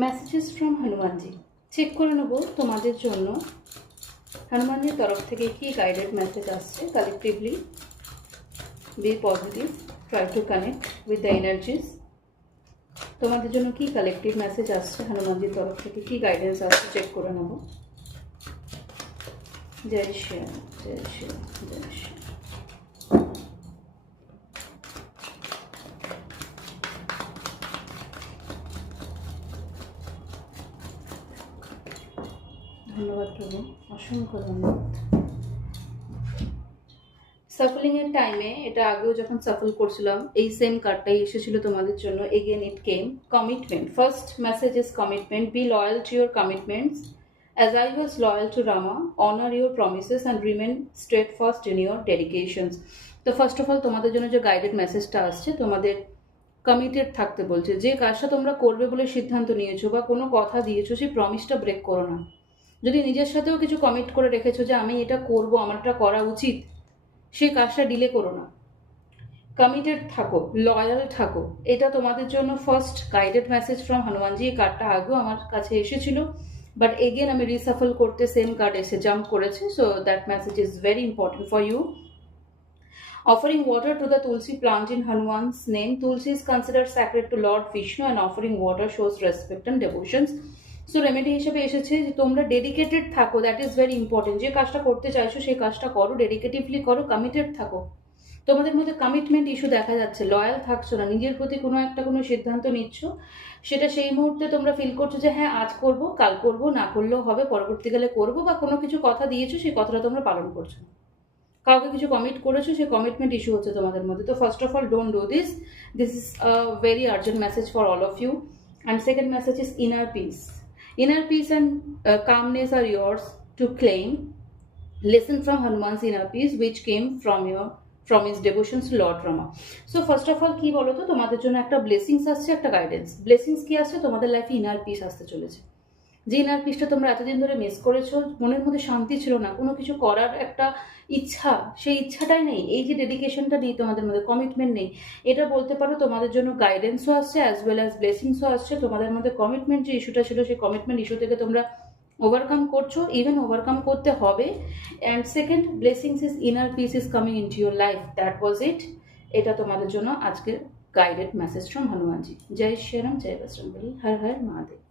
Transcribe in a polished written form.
Messages from Hanumanji. Check করে নেব তোমাদের জন্য হনুমানজির তরফ থেকে কি গাইডেড মেসেজ আসছে collectively. Be positive, try to connect with the energies. তোমাদের জন্য কি কালেক্টিভ মেসেজ আসছে হনুমানজির তরফ থেকে, কি গাইডেন্স আসছে চেক করে নেব। জয় শ্রী রাম, জয় শ্রী রাম, জয় শ্রী রাম। ধন্যবাদ প্রভু, অসংখ্য ধন্যবাদ। সাফলিং এর টাইমে, এটা আগেও যখন সাফল করছিলাম এই সেম কার্ডটাই এসেছিল তোমাদের জন্য। Again it came commitment. First message is commitment. Be loyal to your commitments as I was loyal to Rama. Honor your promises and remain steadfast in your dedications. তো ফার্স্ট অফ অল তোমাদের জন্য যে guided মেসেজটা আসছে, তোমাদের committed থাকতে বলছে। যে কাজটা তোমরা করবে বলে সিদ্ধান্ত নিয়েছো বা কোনো কথা দিয়েছো, সেই প্রমিসটা ব্রেক করো না। যদি নিজের সাথেও কিছু কমিট করে রেখেছো যে আমি এটা করবো, আমার এটা করা উচিত, সেই কাজটা ডিলে করো না। কমিটেড থাকো, লয়াল থাকো। এটা তোমাদের জন্য first guided message from Hanumanji. এই কার্ডটা আগেও আমার কাছে এসেছিল, বাট এগেন আমি রিসাফল করতে সেম কার্ড এসে জাম্প করেছে। So that message is very important for you. Offering water to the Tulsi plant in Hanuman's name. Tulsi is considered sacred to Lord Vishnu and offering water shows respect and devotions. So remedy হিসেবে এসেছে যে তোমরা dedicated থাকো, that is very important. যে কাজটা করতে চাইছো সেই কাজটা করো, ডেডিকেটিভলি করো, কমিটেড থাকো। তোমাদের মধ্যে কমিটমেন্ট ইস্যু দেখা যাচ্ছে, লয়াল থাকছো না। নিজের প্রতি কোনো সিদ্ধান্ত নিচ্ছ, সেটা সেই মুহূর্তে তোমরা ফিল করছো যে হ্যাঁ আজ করবো, কাল করবো, না করলেও হবে, পরবর্তীকালে করবো, বা কোনো কিছু কথা দিয়েছো সেই কথাটা তোমরা পালন করছো না। কাউকে কিছু কমিট করেছো, সেই কমিটমেন্ট ইস্যু হচ্ছে তোমাদের মধ্যে। তো first of all don't do this. This is a very urgent message for all of you. And second message is inner peace. Inner peace and calmness are yours to claim. Listen from Hanuman's inner peace which came from his devotions to Lord Rama. So first of all কি বলো তো, তোমাদের জন্য একটা blessings আসছে, একটা guidance. Blessings কি আসছে? তোমাদের লাইফে ইনার পিস আসতে চলেছে। যে ইনার পিসটা তোমরা এতদিন ধরে মিস করেছো, মনের মধ্যে শান্তি ছিল না, কোনো কিছু করার একটা ইচ্ছা, সেই ইচ্ছাটাই নেই। এই যে ডেডিকেশনটা নেই তোমাদের মধ্যে, কমিটমেন্ট নেই, এটা বলতে পারো তোমাদের জন্য গাইডেন্সও আসছে অ্যাজ ওয়েল অ্যাজ ব্লেসিংসও আসছে। তোমাদের মধ্যে কমিটমেন্ট যে ইস্যুটা ছিল, সেই কমিটমেন্ট ইস্যু থেকে তোমরা ওভারকাম করছো, ইভেন ওভারকাম করতে হবে। And second blessings is inner peace is coming in to your life. That was it. এটা তোমাদের জন্য আজকের গাইডেড মেসেজ ফ্রম হনুমানজি। জয় শ্রীরাম, জয় বজরংবলী, হর হর মহাদেব।